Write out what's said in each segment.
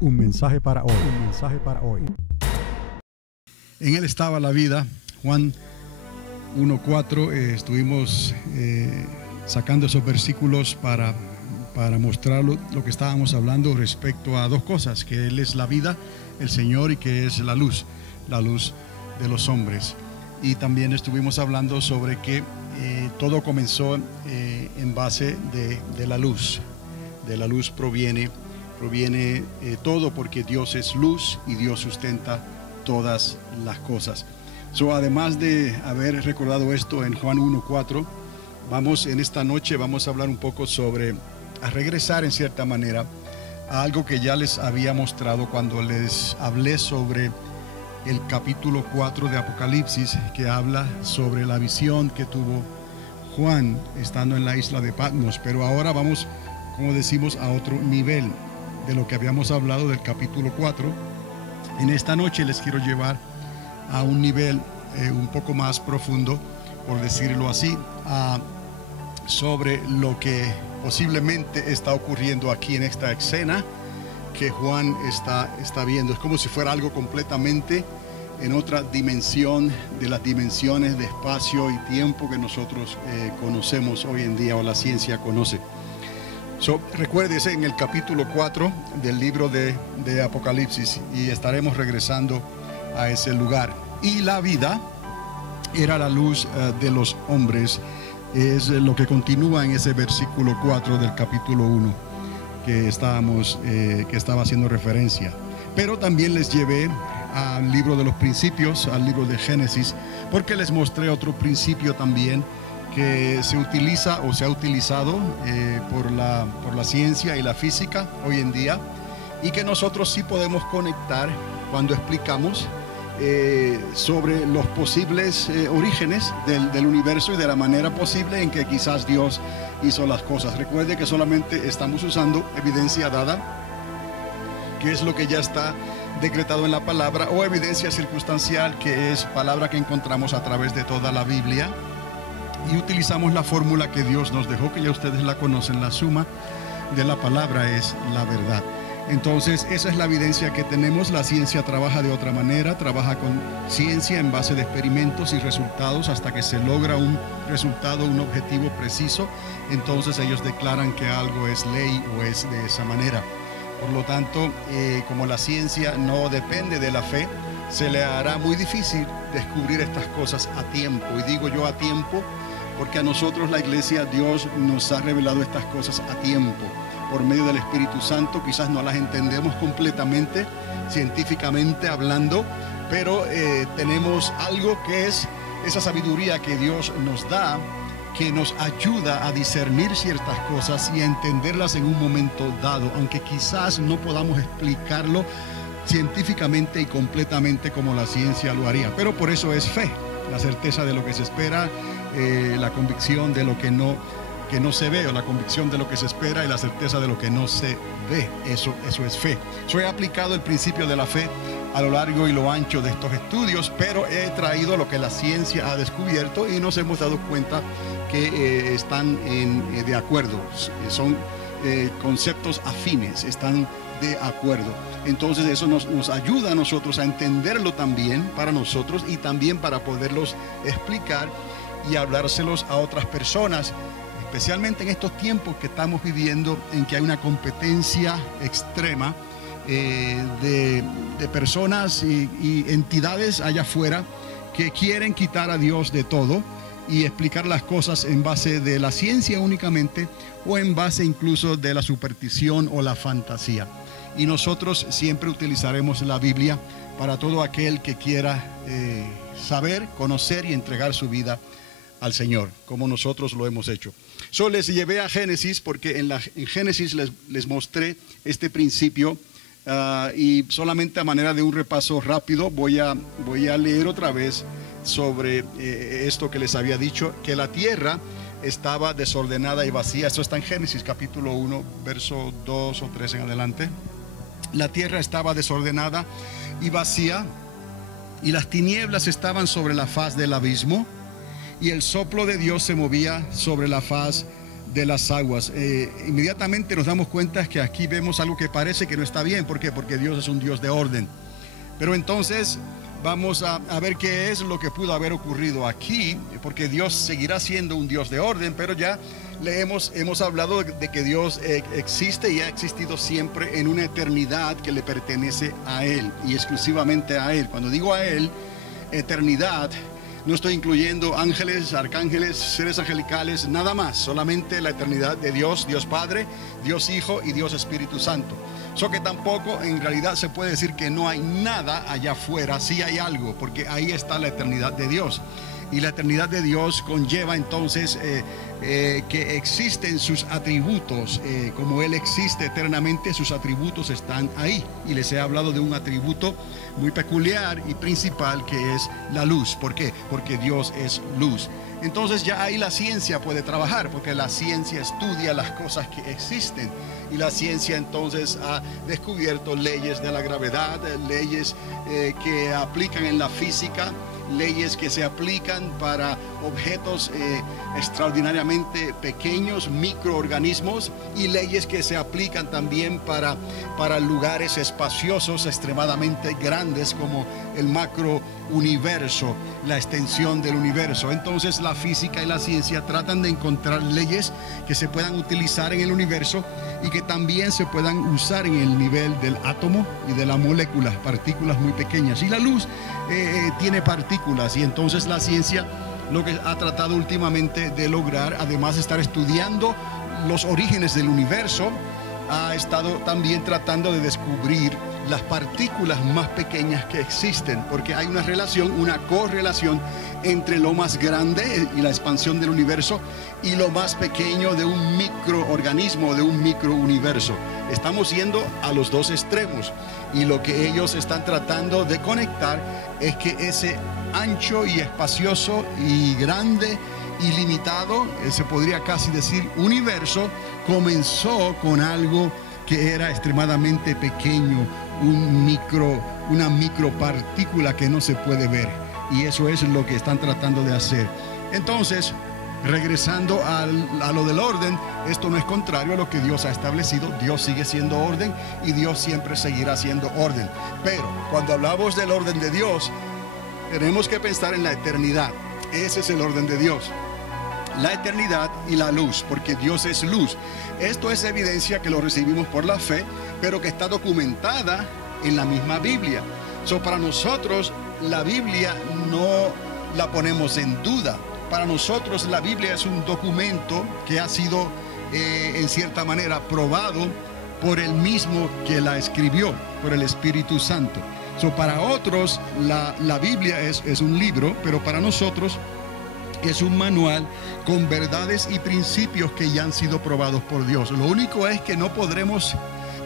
Un mensaje para hoy. Un mensaje para hoy. En él estaba la vida. Juan 1:4. Estuvimos sacando esos versículos para mostrar lo que estábamos hablando respecto a dos cosas: que Él es la vida, el Señor, y que es la luz de los hombres. Y también estuvimos hablando sobre que todo comenzó en base de la luz. De la luz proviene todo, porque Dios es luz y Dios sustenta todas las cosas. Además de haber recordado esto en Juan 1:4, en esta noche vamos a hablar un poco a regresar en cierta manera a algo que ya les había mostrado cuando les hablé sobre el capítulo 4 de Apocalipsis, que habla sobre la visión que tuvo Juan estando en la isla de Patmos. Pero ahora vamos, como decimos, a otro nivel de lo que habíamos hablado del capítulo 4. En esta noche les quiero llevar a un nivel un poco más profundo, por decirlo así, sobre lo que posiblemente está ocurriendo aquí en esta escena que Juan está viendo. Es como si fuera algo completamente en otra dimensión de las dimensiones de espacio y tiempo que nosotros conocemos hoy en día, o la ciencia conoce. Recuérdese en el capítulo 4 del libro de Apocalipsis, y estaremos regresando a ese lugar. Y la vida era la luz de los hombres. Es lo que continúa en ese versículo 4 del capítulo 1 que estaba haciendo referencia. Pero también les llevé al libro de los principios, al libro de Génesis, porque les mostré otro principio también que se utiliza o se ha utilizado por la ciencia y la física hoy en día, y que nosotros sí podemos conectar cuando explicamos sobre los posibles orígenes del universo y de la manera posible en que quizás Dios hizo las cosas. Recuerde que solamente estamos usando evidencia dada, que es lo que ya está decretado en la palabra, o evidencia circunstancial, que es palabra que encontramos a través de toda la Biblia, y utilizamos la fórmula que Dios nos dejó, que ya ustedes la conocen. La suma de la palabra es la verdad. Entonces, esa es la evidencia que tenemos. La ciencia trabaja de otra manera, trabaja con ciencia en base de experimentos y resultados hasta que se logra un resultado, un objetivo preciso. Entonces ellos declaran que algo es ley o es de esa manera. Por lo tanto, como la ciencia no depende de la fe, se le hará muy difícil descubrir estas cosas a tiempo. Y digo yo a tiempo porque a nosotros, la iglesia, Dios nos ha revelado estas cosas a tiempo por medio del Espíritu Santo. Quizás no las entendemos completamente, científicamente hablando, pero tenemos algo que es esa sabiduría que Dios nos da, que nos ayuda a discernir ciertas cosas y a entenderlas en un momento dado, aunque quizás no podamos explicarlo científicamente y completamente como la ciencia lo haría. Pero por eso es fe, la certeza de lo que se espera, la convicción de lo que no se ve, o la convicción de lo que se espera y la certeza de lo que no se ve. Eso es fe. Yo he aplicado el principio de la fe a lo largo y lo ancho de estos estudios, pero he traído lo que la ciencia ha descubierto y nos hemos dado cuenta que están de acuerdo. Son conceptos afines, están de acuerdo. Entonces eso nos ayuda a nosotros a entenderlo también para nosotros, y también para poderlos explicar y hablárselos a otras personas, especialmente en estos tiempos que estamos viviendo, en que hay una competencia extrema de personas y entidades allá afuera que quieren quitar a Dios de todo y explicar las cosas en base de la ciencia únicamente, o en base incluso de la superstición o la fantasía. Y nosotros siempre utilizaremos la Biblia para todo aquel que quiera saber, conocer y entregar su vida al Señor, como nosotros lo hemos hecho. Les llevé a Génesis porque en Génesis les mostré este principio, y solamente a manera de un repaso rápido voy a leer otra vez sobre esto que les había dicho, que la tierra estaba desordenada y vacía. Esto está en Génesis capítulo 1, verso 2 o 3 en adelante. La tierra estaba desordenada y vacía, y las tinieblas estaban sobre la faz del abismo, y el soplo de Dios se movía sobre la faz de las aguas. Inmediatamente nos damos cuenta que aquí vemos algo que parece que no está bien. ¿Por qué? Porque Dios es un Dios de orden. Pero entonces vamos a ver qué es lo que pudo haber ocurrido aquí, porque Dios seguirá siendo un Dios de orden, pero ya hemos hablado de que Dios existe y ha existido siempre en una eternidad que le pertenece a Él y exclusivamente a Él. Cuando digo a Él, eternidad, no estoy incluyendo ángeles, arcángeles, seres angelicales, nada más, solamente la eternidad de Dios, Dios Padre, Dios Hijo y Dios Espíritu Santo. Eso que tampoco en realidad se puede decir que no hay nada allá afuera, sí hay algo, porque ahí está la eternidad de Dios. Y la eternidad de Dios conlleva entonces que existen sus atributos, como Él existe eternamente, sus atributos están ahí. Y les he hablado de un atributo muy peculiar y principal que es la luz. ¿Por qué? Porque Dios es luz. Entonces ya ahí la ciencia puede trabajar, porque la ciencia estudia las cosas que existen. Y la ciencia entonces ha descubierto leyes de la gravedad, leyes que aplican en la física, leyes que se aplican para objetos extraordinariamente pequeños, microorganismos, y leyes que se aplican también para lugares espaciosos extremadamente grandes como el macrouniverso, la extensión del universo. Entonces la física y la ciencia tratan de encontrar leyes que se puedan utilizar en el universo y que también se puedan usar en el nivel del átomo y de la molécula, partículas muy pequeñas. Y la luz tiene partículas, y entonces la ciencia lo que ha tratado últimamente de lograr, además de estar estudiando los orígenes del universo, ha estado también tratando de descubrir las partículas más pequeñas que existen, porque hay una relación, una correlación entre lo más grande y la expansión del universo y lo más pequeño de un microorganismo, de un microuniverso. Estamos yendo a los dos extremos, y lo que ellos están tratando de conectar es que ese ancho y espacioso y grande, ilimitado, se podría casi decir universo, comenzó con algo que era extremadamente pequeño, una micropartícula que no se puede ver, y eso es lo que están tratando de hacer. Entonces, regresando a lo del orden, esto no es contrario a lo que Dios ha establecido. Dios sigue siendo orden y Dios siempre seguirá siendo orden. Pero cuando hablamos del orden de Dios, tenemos que pensar en la eternidad. Ese es el orden de Dios, la eternidad y la luz, porque Dios es luz. Esto es evidencia que lo recibimos por la fe, pero que está documentada en la misma Biblia. Para nosotros la Biblia no la ponemos en duda. Para nosotros la Biblia es un documento que ha sido en cierta manera probado por el mismo que la escribió, por el Espíritu Santo. Para otros la Biblia es un libro, pero para nosotros es un manual con verdades y principios que ya han sido probados por Dios. Lo único es que no podremos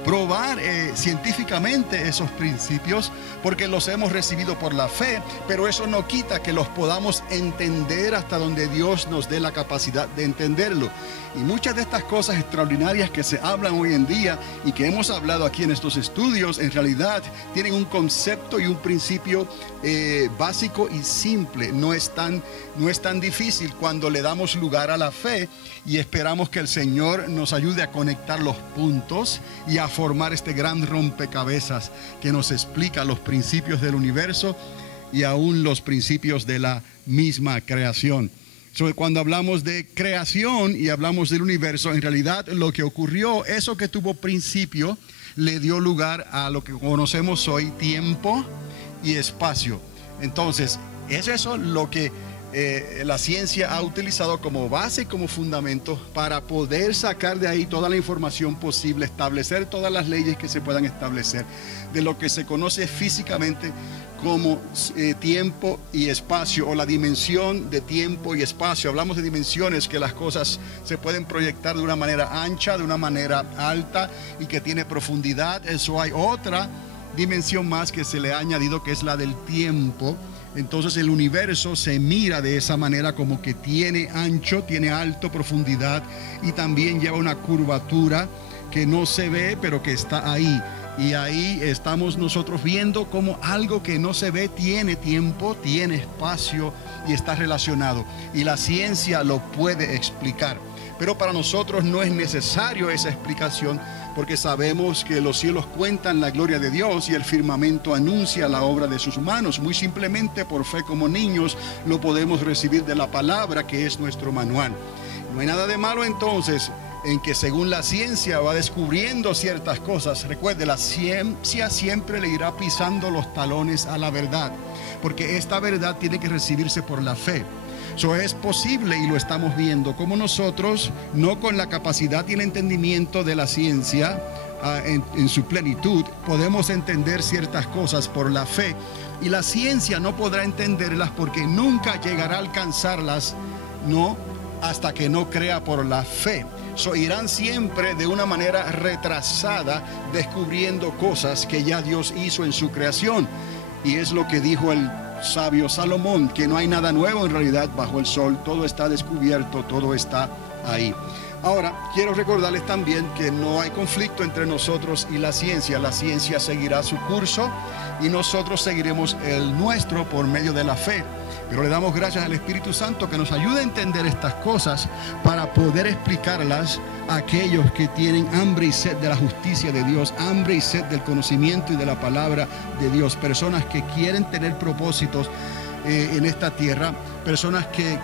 probar científicamente esos principios porque los hemos recibido por la fe, pero eso no quita que los podamos entender hasta donde Dios nos dé la capacidad de entenderlo. Y muchas de estas cosas extraordinarias que se hablan hoy en día y que hemos hablado aquí en estos estudios, en realidad tienen un concepto y un principio básico y simple. No es tan difícil cuando le damos lugar a la fe y esperamos que el Señor nos ayude a conectar los puntos y a formar este gran rompecabezas que nos explica los principios del universo y aún los principios de la misma creación. Cuando hablamos de creación y hablamos del universo, en realidad lo que ocurrió, eso que tuvo principio, le dio lugar a lo que conocemos hoy, tiempo y espacio. Entonces, es eso lo que la ciencia ha utilizado como base, como fundamento para poder sacar de ahí toda la información posible, establecer todas las leyes que se puedan establecer de lo que se conoce físicamente como tiempo y espacio, o la dimensión de tiempo y espacio. Hablamos de dimensiones, que las cosas se pueden proyectar de una manera ancha, de una manera alta y que tiene profundidad. Eso hay otra dimensión más que se le ha añadido, que es la del tiempo. Entonces el universo se mira de esa manera, como que tiene ancho, tiene alto, profundidad, y también lleva una curvatura que no se ve pero que está ahí. Y ahí estamos nosotros viendo cómo algo que no se ve tiene tiempo, tiene espacio y está relacionado. Y la ciencia lo puede explicar. pero para nosotros no es necesario esa explicación, porque sabemos que los cielos cuentan la gloria de Dios y el firmamento anuncia la obra de sus manos. Muy simplemente, por fe como niños, lo podemos recibir de la palabra, que es nuestro manual. No hay nada de malo entonces en que, según la ciencia va descubriendo ciertas cosas, recuerde, la ciencia siempre le irá pisando los talones a la verdad, porque esta verdad tiene que recibirse por la fe. Eso es posible, y lo estamos viendo, como nosotros, no con la capacidad y el entendimiento de la ciencia en su plenitud, podemos entender ciertas cosas por la fe, y la ciencia no podrá entenderlas porque nunca llegará a alcanzarlas, no, hasta que no crea por la fe. Irán siempre de una manera retrasada descubriendo cosas que ya Dios hizo en su creación, y es lo que dijo el sabio Salomón, que no hay nada nuevo en realidad bajo el sol, todo está descubierto, todo está ahí. Ahora, quiero recordarles también que no hay conflicto entre nosotros y la ciencia seguirá su curso y nosotros seguiremos el nuestro por medio de la fe. Pero le damos gracias al Espíritu Santo que nos ayude a entender estas cosas para poder explicarlas a aquellos que tienen hambre y sed de la justicia de Dios, hambre y sed del conocimiento y de la palabra de Dios. Personas que quieren tener propósitos en esta tierra, personas que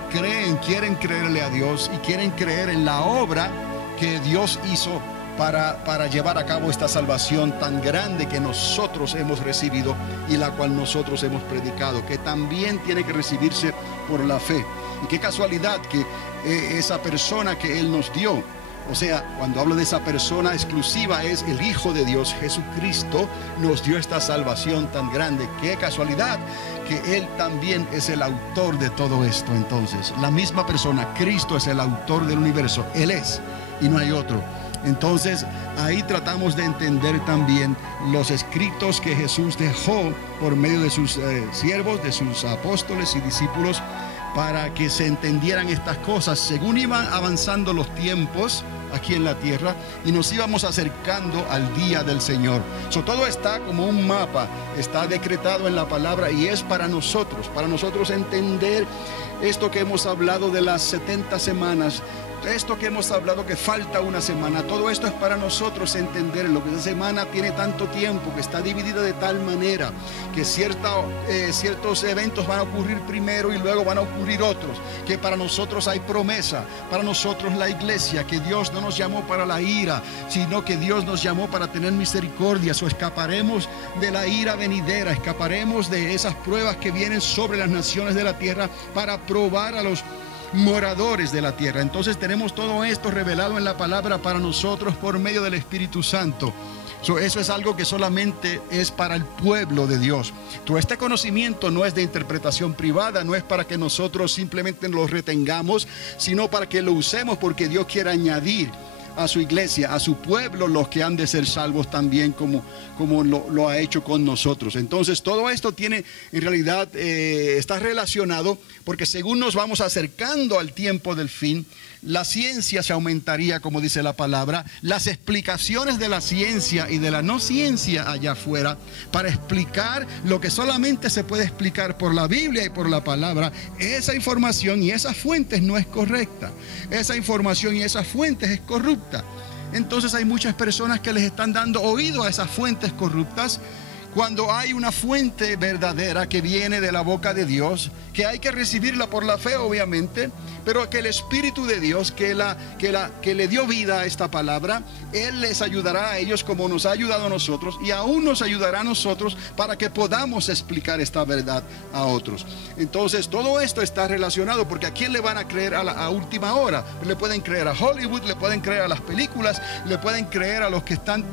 quieren creerle a Dios y quieren creer en la obra que Dios hizo para llevar a cabo esta salvación tan grande que nosotros hemos recibido y la cual nosotros hemos predicado, que también tiene que recibirse por la fe. Y qué casualidad que esa persona que Él nos dio, o sea, cuando hablo de esa persona exclusiva, es el Hijo de Dios, Jesucristo, nos dio esta salvación tan grande. Qué casualidad que Él también es el autor de todo esto. Entonces, la misma persona, Cristo, es el autor del universo. Él es, y no hay otro. Entonces, ahí tratamos de entender también los escritos que Jesús dejó por medio de sus siervos, de sus apóstoles y discípulos, para que se entendieran estas cosas según iban avanzando los tiempos aquí en la tierra y nos íbamos acercando al día del Señor. Todo está como un mapa, está decretado en la palabra, y es para nosotros entender esto que hemos hablado de las 70 semanas, esto que hemos hablado que falta una semana. Todo esto es para nosotros entenderlo, que esa semana tiene tanto tiempo, que está dividida de tal manera que ciertos eventos van a ocurrir primero y luego van a ocurrir otros, que para nosotros hay promesa, para nosotros la iglesia, que Dios no nos llamó para la ira, sino que Dios nos llamó para tener misericordia. O escaparemos de la ira venidera, escaparemos de esas pruebas que vienen sobre las naciones de la tierra para probar a los moradores de la tierra. Entonces tenemos todo esto revelado en la palabra para nosotros por medio del Espíritu Santo. Eso es algo que solamente es para el pueblo de Dios. Todo este conocimiento no es de interpretación privada, no es para que nosotros simplemente lo retengamos, sino para que lo usemos, porque Dios quiere añadir a su iglesia, a su pueblo, los que han de ser salvos también, como lo ha hecho con nosotros. Entonces todo esto tiene, en realidad, está relacionado, porque según nos vamos acercando al tiempo del fin, la ciencia se aumentaría, como dice la palabra, las explicaciones de la ciencia y de la no ciencia allá afuera, para explicar lo que solamente se puede explicar por la Biblia y por la palabra. Esa información y esas fuentes no es correcta, esa información y esas fuentes es corrupta. Entonces hay muchas personas que les están dando oído a esas fuentes corruptas, cuando hay una fuente verdadera que viene de la boca de Dios, que hay que recibirla por la fe, obviamente, pero que el Espíritu de Dios que le dio vida a esta palabra, Él les ayudará a ellos como nos ha ayudado a nosotros, y aún nos ayudará a nosotros para que podamos explicar esta verdad a otros. Entonces todo esto está relacionado, porque ¿a quién le van a creer a última hora? Le pueden creer a Hollywood, le pueden creer a las películas, le pueden creer a los que están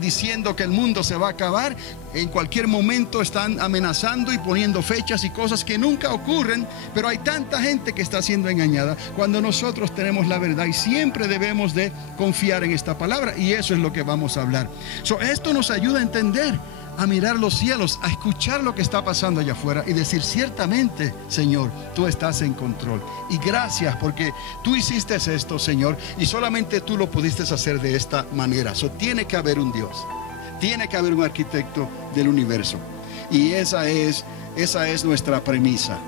diciendo que el mundo se va a acabar. En cualquier momento están amenazando y poniendo fechas y cosas que nunca ocurren, pero hay tanta gente que está siendo engañada, cuando nosotros tenemos la verdad, y siempre debemos de confiar en esta palabra, y eso es lo que vamos a hablar. Esto nos ayuda a entender, a mirar los cielos, a escuchar lo que está pasando allá afuera y decir: ciertamente, Señor, tú estás en control, y gracias porque tú hiciste esto, Señor, y solamente tú lo pudiste hacer de esta manera. Tiene que haber un Dios, tiene que haber un arquitecto del universo, y esa es nuestra premisa.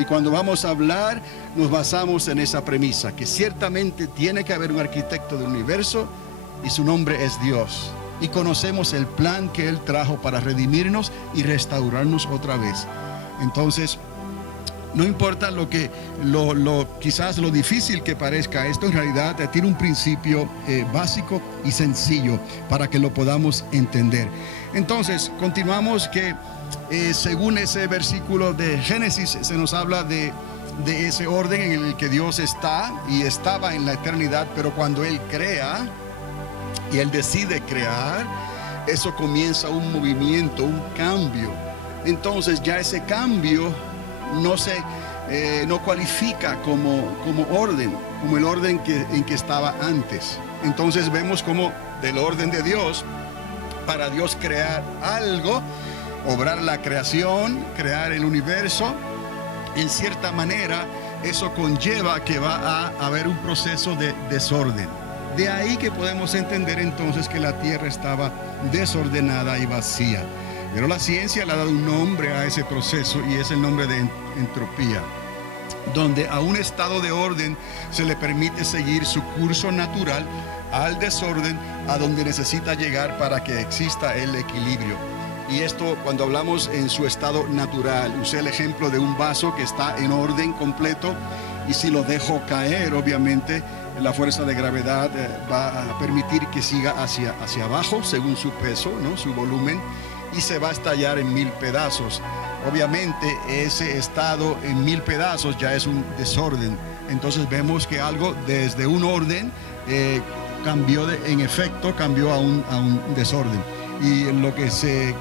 Y cuando vamos a hablar, nos basamos en esa premisa, que ciertamente tiene que haber un arquitecto del universo y su nombre es Dios. Y conocemos el plan que Él trajo para redimirnos y restaurarnos otra vez. Entonces, no importa quizás lo difícil que parezca, esto en realidad tiene un principio básico y sencillo para que lo podamos entender. Entonces, continuamos que según ese versículo de Génesis se nos habla de ese orden en el que Dios está y estaba en la eternidad, pero cuando Él crea y Él decide crear, eso comienza un movimiento, un cambio. Entonces ya ese cambio no cualifica como orden, como el orden en que estaba antes. Entonces vemos como del orden de Dios, para Dios crear algo, obrar la creación, crear el universo, en cierta manera eso conlleva que va a haber un proceso de desorden. De ahí que podemos entender entonces que la tierra estaba desordenada y vacía. Pero la ciencia le ha dado un nombre a ese proceso y es el nombre de entropía, donde a un estado de orden se le permite seguir su curso natural al desorden, a donde necesita llegar para que exista el equilibrio. Y esto, cuando hablamos en su estado natural, usé el ejemplo de un vaso que está en orden completo, y si lo dejo caer, obviamente la fuerza de gravedad va a permitir que siga hacia abajo según su peso, ¿no? Su volumen, y se va a estallar en 1000 pedazos. Obviamente ese estado en 1000 pedazos ya es un desorden. Entonces vemos que algo desde un orden cambió a un desorden. Y lo que se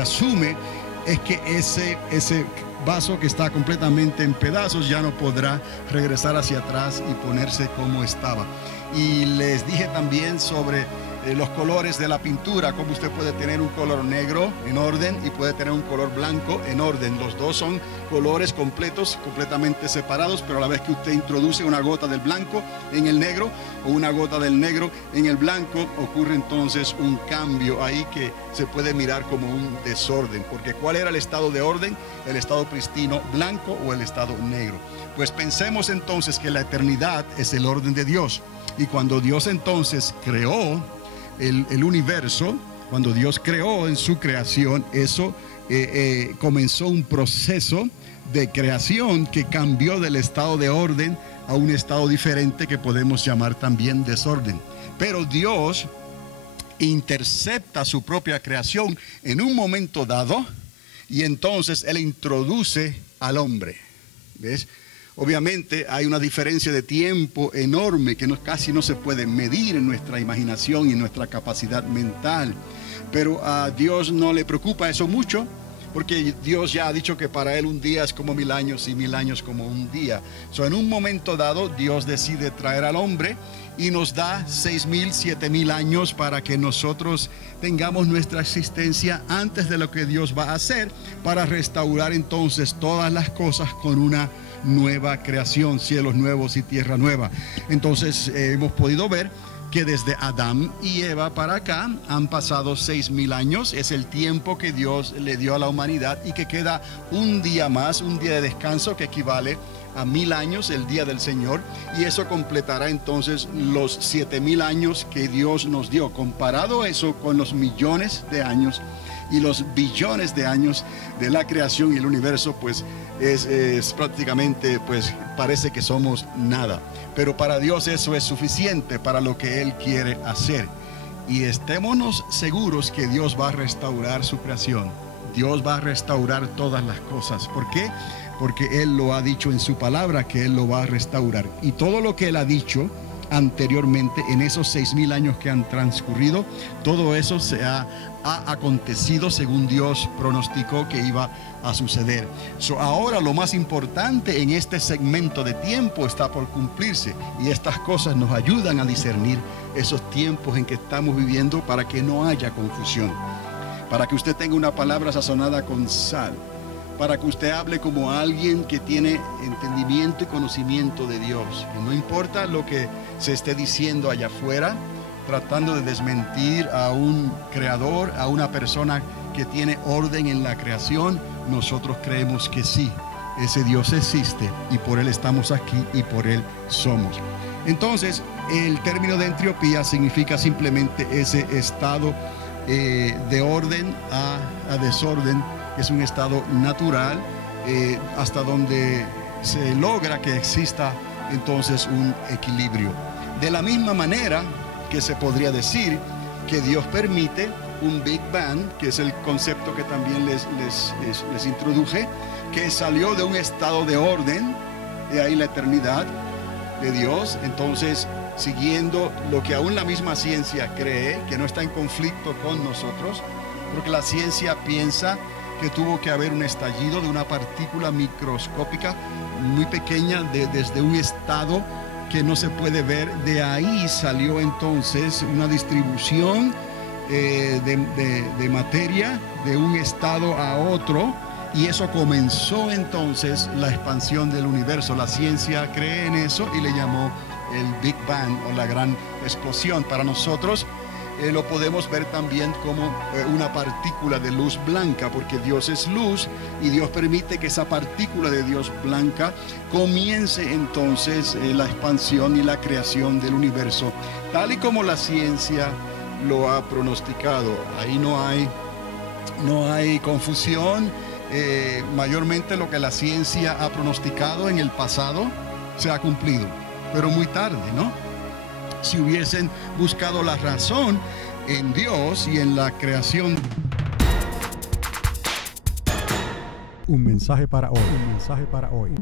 asume es que ese vaso que está completamente en pedazos ya no podrá regresar hacia atrás y ponerse como estaba. Y les dije también sobre los colores de la pintura, como usted puede tener un color negro en orden y puede tener un color blanco en orden. Los dos son colores completos, completamente separados, pero a la vez que usted introduce una gota del blanco en el negro o una gota del negro en el blanco, ocurre entonces un cambio ahí que se puede mirar como un desorden. Porque ¿cuál era el estado de orden? ¿El estado pristino blanco o el estado negro? Pues pensemos entonces que la eternidad es el orden de Dios. Y cuando Dios entonces creó el universo, cuando Dios creó en su creación, eso comenzó un proceso de creación que cambió del estado de orden a un estado diferente que podemos llamar también desorden. Pero Dios intercepta su propia creación en un momento dado y entonces Él introduce al hombre. ¿Ves? Obviamente hay una diferencia de tiempo enorme que casi no se puede medir en nuestra imaginación y en nuestra capacidad mental. Pero a Dios no le preocupa eso mucho, porque Dios ya ha dicho que para Él un día es como 1000 años y 1000 años como un día. En un momento dado Dios decide traer al hombre y nos da 6000, 7000 años para que nosotros tengamos nuestra existencia antes de lo que Dios va a hacer para restaurar entonces todas las cosas con una nueva creación, cielos nuevos y tierra nueva. Entonces hemos podido ver que desde Adán y Eva para acá han pasado 6000 años, es el tiempo que Dios le dio a la humanidad y que queda un día más, un día de descanso que equivale a 1000 años, el día del Señor, y eso completará entonces los 7000 años que Dios nos dio. Comparado eso con los millones de años y los billones de años de la creación y el universo, pues es prácticamente, pues parece que somos nada. Pero para Dios eso es suficiente para lo que Él quiere hacer. Y estémonos seguros que Dios va a restaurar su creación. Dios va a restaurar todas las cosas. ¿Por qué? Porque Él lo ha dicho en su palabra que Él lo va a restaurar. Y todo lo que Él ha dicho anteriormente, en esos 6000 años que han transcurrido, todo eso se ha acontecido según Dios pronosticó que iba a suceder. Ahora lo más importante en este segmento de tiempo está por cumplirse, y estas cosas nos ayudan a discernir esos tiempos en que estamos viviendo para que no haya confusión, para que usted tenga una palabra sazonada con sal, para que usted hable como alguien que tiene entendimiento y conocimiento de Dios. Y no importa lo que se esté diciendo allá afuera, tratando de desmentir a un creador, a una persona que tiene orden en la creación, nosotros creemos que sí, ese Dios existe y por Él estamos aquí y por Él somos. Entonces, el término de entropía significa simplemente ese estado de orden a desorden, que es un estado natural, hasta donde se logra que exista entonces un equilibrio. De la misma manera que se podría decir que Dios permite un Big Bang, que es el concepto que también les introduje, que salió de un estado de orden, de ahí la eternidad de Dios. Entonces, siguiendo lo que aún la misma ciencia cree, que no está en conflicto con nosotros, porque la ciencia piensa que tuvo que haber un estallido de una partícula microscópica muy pequeña desde un estado que no se puede ver. De ahí salió entonces una distribución de materia de un estado a otro, y eso comenzó entonces la expansión del universo. La ciencia cree en eso y le llamó el Big Bang o la gran explosión. Para nosotros lo podemos ver también como una partícula de luz blanca, porque Dios es luz y Dios permite que esa partícula de Dios blanca comience entonces la expansión y la creación del universo, tal y como la ciencia lo ha pronosticado. Ahí no hay confusión. Mayormente lo que la ciencia ha pronosticado en el pasado se ha cumplido, pero muy tarde, ¿no? Si hubiesen buscado la razón en Dios y en la creación. Un mensaje para hoy. Un mensaje para hoy.